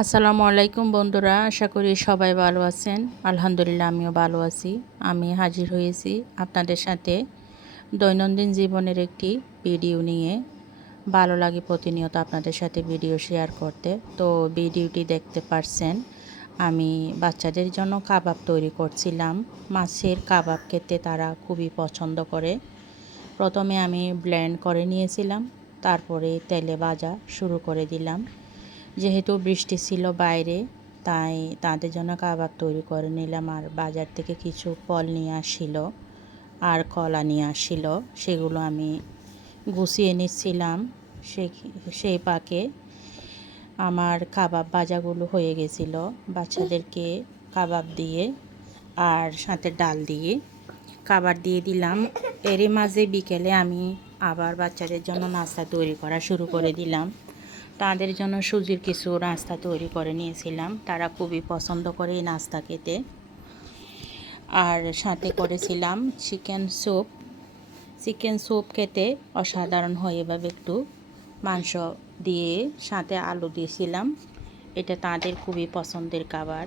আসসালামু আলাইকুম বন্ধুরা, আশা করি সবাই ভালো আছেন। আলহামদুলিল্লাহ আমিও ভালো আছি। আমি হাজির হয়েছি আপনাদের সাথে দৈনন্দিন জীবনের একটি ভিডিও নিয়ে। ভালো লাগে প্রতিনিয়ত আপনাদের সাথে ভিডিও শেয়ার করতে। তো ভিডিওটি দেখতে পারছেন, আমি বাচ্চাদের জন্য কাবাব তৈরি করছিলাম। মাছের কাবাব খেতে তারা খুবই পছন্দ করে। প্রথমে আমি ব্লেন্ড করে নিয়েছিলাম, তারপরে তেলে ভাজা শুরু করে দিলাম। যেহেতু বৃষ্টি ছিল বাইরে, তাই তাদের জন্য কাবাব তৈরি করে নিলাম। আর বাজার থেকে কিছু ফল নিয়ে আসছিল আর কলা নিয়ে আসছিল, সেগুলো আমি গুছিয়ে নিচ্ছিলাম। সেই পাকে আমার কাবাব ভাজাগুলো হয়ে গেছিল। বাচ্চাদেরকে কাবাব দিয়ে আর সাথে ডাল দিয়ে খাবার দিয়ে দিলাম। এরই মাঝে বিকেলে আমি আবার বাচ্চাদের জন্য নাস্তা তৈরি করা শুরু করে দিলাম। তাদের জন্য সুজির কিছু নাস্তা তৈরি করে নিয়েছিলাম। তারা খুবই পছন্দ করে এই নাস্তা খেতে। আর সাথে করেছিলাম চিকেন স্যুপ খেতে অসাধারণ হয়। এভাবে একটু মাংস দিয়ে সাথে আলু দিয়েছিলাম। এটা তাদের খুবই পছন্দের খাবার।